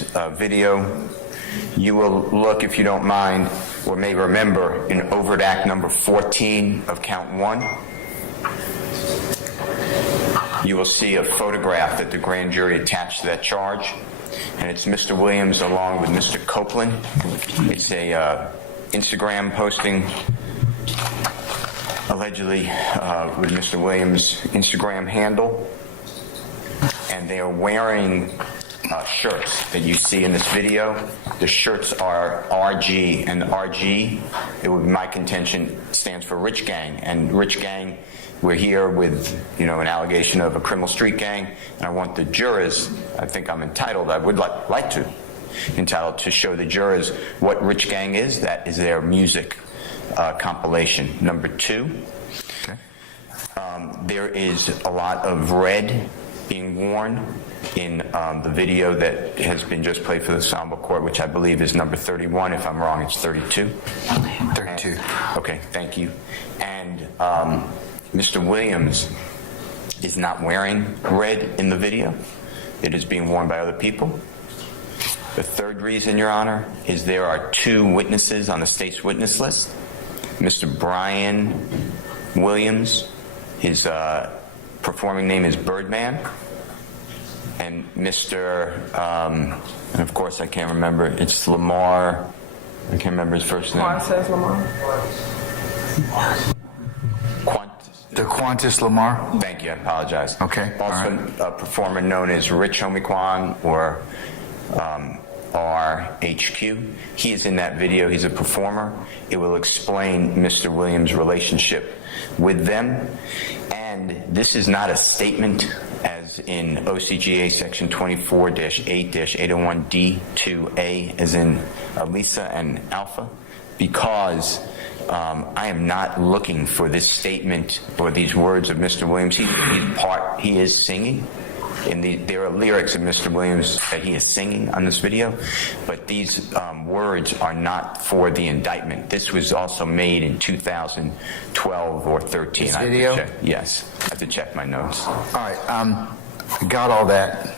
this video, you will look, if you don't mind, or may remember, in overt act number 14 of count 1. You will see a photograph that the grand jury attached to that charge, and it's Mr. Williams along with Mr. Copeland. It's a Instagram posting, allegedly with Mr. Williams' Instagram handle, and they are wearing shirts that you see in this video. The shirts are RG, and RG, it would be my contention, stands for Rich Gang, and Rich Gang, we're here with, an allegation of a criminal street gang, and I want the jurors, I think I'm entitled, I would like to, entitled to show the jurors what Rich Gang is. That is their music compilation. Number 2, okay. There is a lot of red being worn in the video that has been just played for the Samba Court, which I believe is number 31. If I'm wrong, it's 32. 32. Okay, thank you. And Mr. Williams is not wearing red in the video. It is being worn by other people. The third reason, Your Honor, is there are 2 witnesses on the state's witness list. Mr. Brian Williams, his performing name is Birdman, and Mr. And of course I can't remember, it's Lamar, I can't remember his first name. QUAN says Lamar. The Qantas Lamar? Thank you, I apologize. Okay. Also right. A performer known as Rich Homie Quan, or RHQ. He is in that video. He's a performer. It will explain Mr. Williams' relationship with them. And this is not a statement as in OCGA section 24-8-801D2A, as in Lisa and Alpha, because I am not looking for this statement or these words of Mr. Williams. He is singing. There are lyrics of Mr. Williams that he is singing on this video, but these words are not for the indictment. This was also made in 2012 or 13. This video? Yes, I have to check my notes. All right, got all that.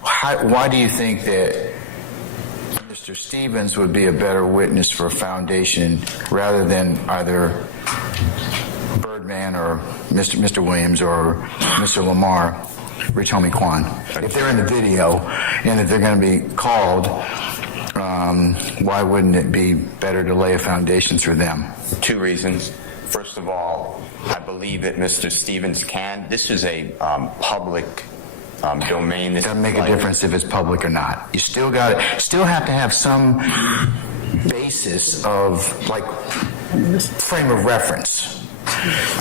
Why do you think that Mr. Stevens would be a better witness for a foundation rather than either Birdman or Mr. Williams or Mr. Lamar, Rich Homie Quan? If they're in the video and if they're going to be called, why wouldn't it be better to lay a foundation through them? 2 reasons. First of all, I believe that Mr. Stevens can. This is a public domain. It doesn't make a difference if it's public or not. You still have to have some basis of frame of reference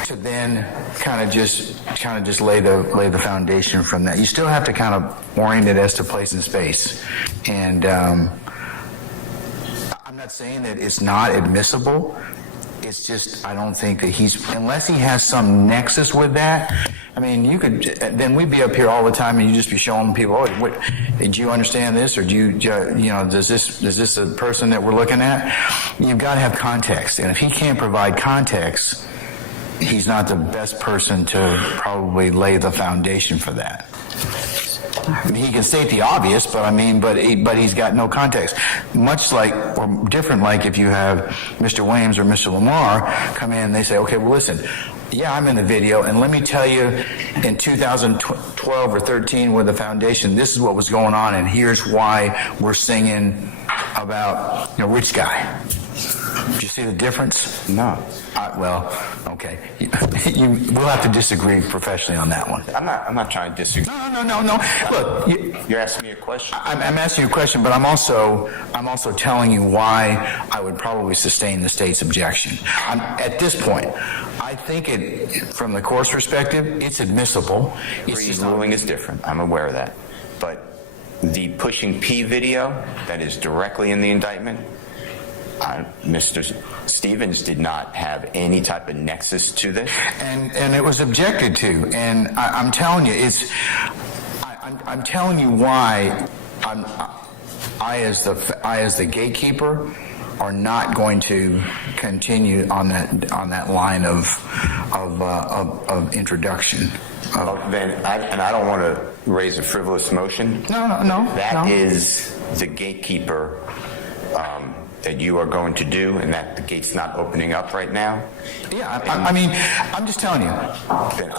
to then kind of just lay the foundation from that. You still have to kind of orient it as to place and space. And I'm not saying that it's not admissible. It's just, I don't think that unless he has some nexus with that. I mean, then we'd be up here all the time and you'd just be showing people, did you understand this? Or is this a person that we're looking at? You've got to have context. And if he can't provide context, he's not the best person to probably lay the foundation for that. I mean, he can state the obvious, but he's got no context. Much like, or different like if you have Mr. Williams or Mr. Lamar come in and they say, okay, well listen, yeah, I'm in the video, and let me tell you, in 2012 or 13 with the foundation, this is what was going on, and here's why we're singing about, Rich Guy. Do you see the difference? No. Well, okay. We'll have to disagree professionally on that one. I'm not trying to disagree. No. Look, you're asking me a question. I'm asking you a question, but I'm also telling you why I would probably sustain the state's objection. At this point, I think from the court's perspective, it's admissible. Bree's ruling is different. I'm aware of that. But the Pushing P video that is directly in the indictment, Mr. Stevens did not have any type of nexus to this, and it was objected to. And I'm telling you, I'm telling you why I as the gatekeeper are not going to continue on that line of introduction. I don't want to raise a frivolous motion. No. That is the gatekeeper that you are going to do, and that the gate's not opening up right now. Yeah, I mean, I'm just telling you.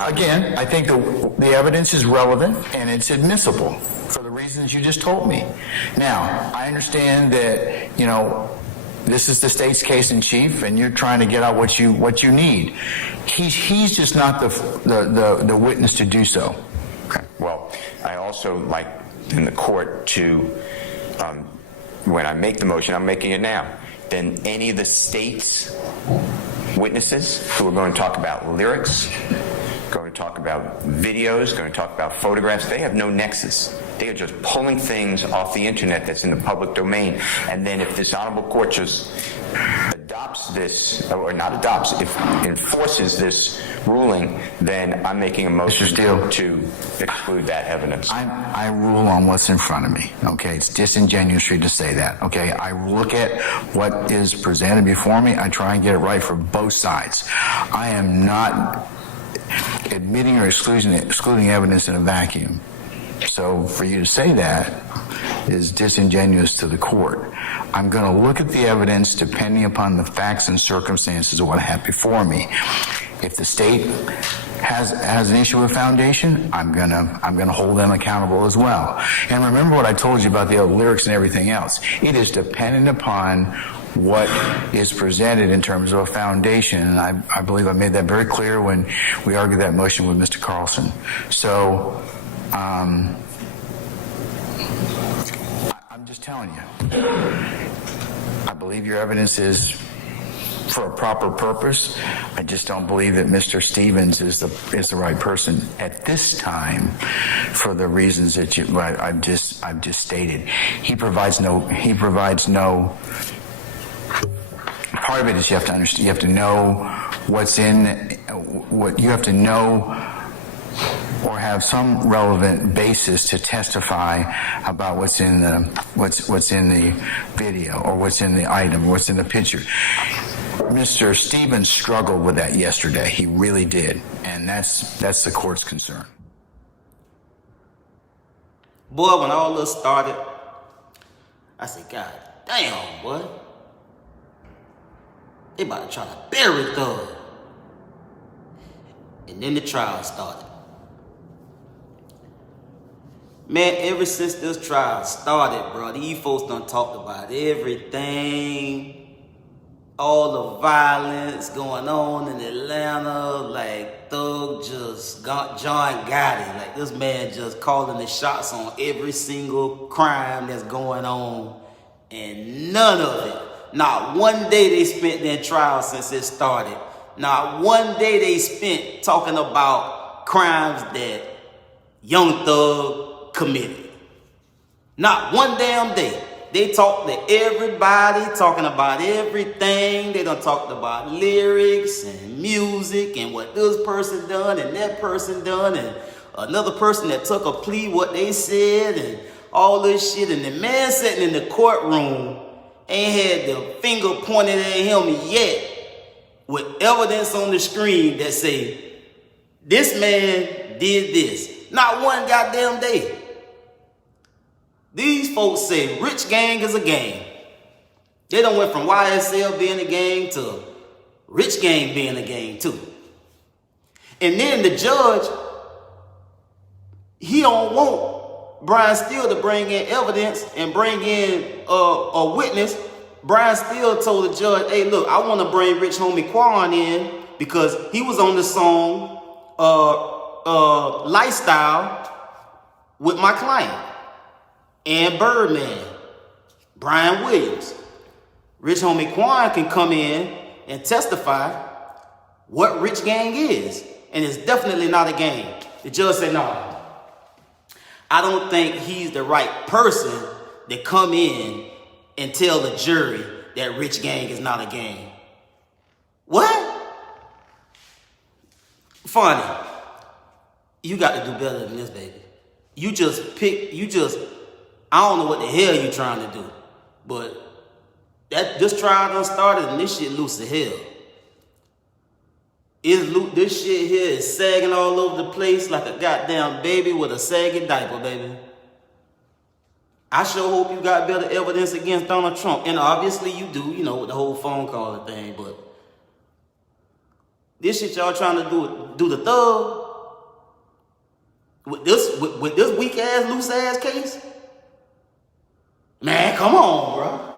Again, I think the evidence is relevant and it's admissible for the reasons you just told me. Now, I understand that, this is the state's case in chief, and you're trying to get out what you need. He's just not the witness to do so. Okay. Well, I also like in the court to, when I make the motion, I'm making it now, then any of the state's witnesses who are going to talk about lyrics, going to talk about videos, going to talk about photographs, they have no nexus. They are just pulling things off the internet that's in the public domain. And then if this honorable court just adopts this, or not adopts, if enforces this ruling, then I'm making a motion to exclude that evidence. I rule on what's in front of me, okay? It's disingenuous to say that, okay? I look at what is presented before me. I try and get it right for both sides. I am not admitting or excluding evidence in a vacuum. So for you to say that is disingenuous to the court. I'm going to look at the evidence depending upon the facts and circumstances of what I have before me. If the state has an issue with foundation, I'm gonna hold them accountable as well. And remember what I told you about the lyrics and everything else. It is dependent upon what is presented in terms of a foundation, and I believe I made that very clear when we argued that motion with Mr. Carlson. So I'm just telling you, I believe your evidence is for a proper purpose. I just don't believe that Mr. Stevens is the right person at this time for the reasons that I've just stated. He provides no. Part of it is you have to understand. You have to know what's in. What you have to know, or have some relevant basis to testify about what's in the video, or what's in the item, what's in the picture. Mr. Stevens struggled with that yesterday. He really did, and that's the court's concern. Boy, when all this started, I said, God damn, boy. They about to try to bury Thug. And then the trial started. Man, ever since this trial started, bro, these folks done talked about everything. All the violence going on in Atlanta, like Thug just got John Gotti. Like this man just calling the shots on every single crime that's going on. And none of it, not one day they spent their trial since it started. Not one day they spent talking about crimes that Young Thug committed. Not one damn day. They talked to everybody, talking about everything. They done talked about lyrics and music and what this person done and that person done and another person that took a plea, what they said and all this shit. And the man sitting in the courtroom ain't had the finger pointed at him yet with evidence on the screen that say, this man did this. Not one goddamn day. These folks say Rich Gang is a gang. They done went from YSL being a gang to Rich Gang being a gang too. And then the judge, he don't want Brian Steele to bring in evidence and bring in a witness. Brian Steele told the judge, hey, look, I want to bring Rich Homie QUAN in because he was on the song Lifestyle with my client. And Birdman, Brian Williams. Rich Homie QUAN can come in and testify what Rich Gang is. And it's definitely not a gang. The judge said, no, I don't think he's the right person to come in and tell the jury that Rich Gang is not a gang. What? Funny. You got to do better than this, baby. I don't know what the hell you trying to do, but this trial done started and this shit loose as hell. This shit here is sagging all over the place like a goddamn baby with a saggy diaper, baby. I sure hope you got better evidence against Donald Trump. And obviously you do, you know, with the whole phone calling thing, but this shit y'all trying to do the thug with this weak ass, loose ass case? Man, come on, bro.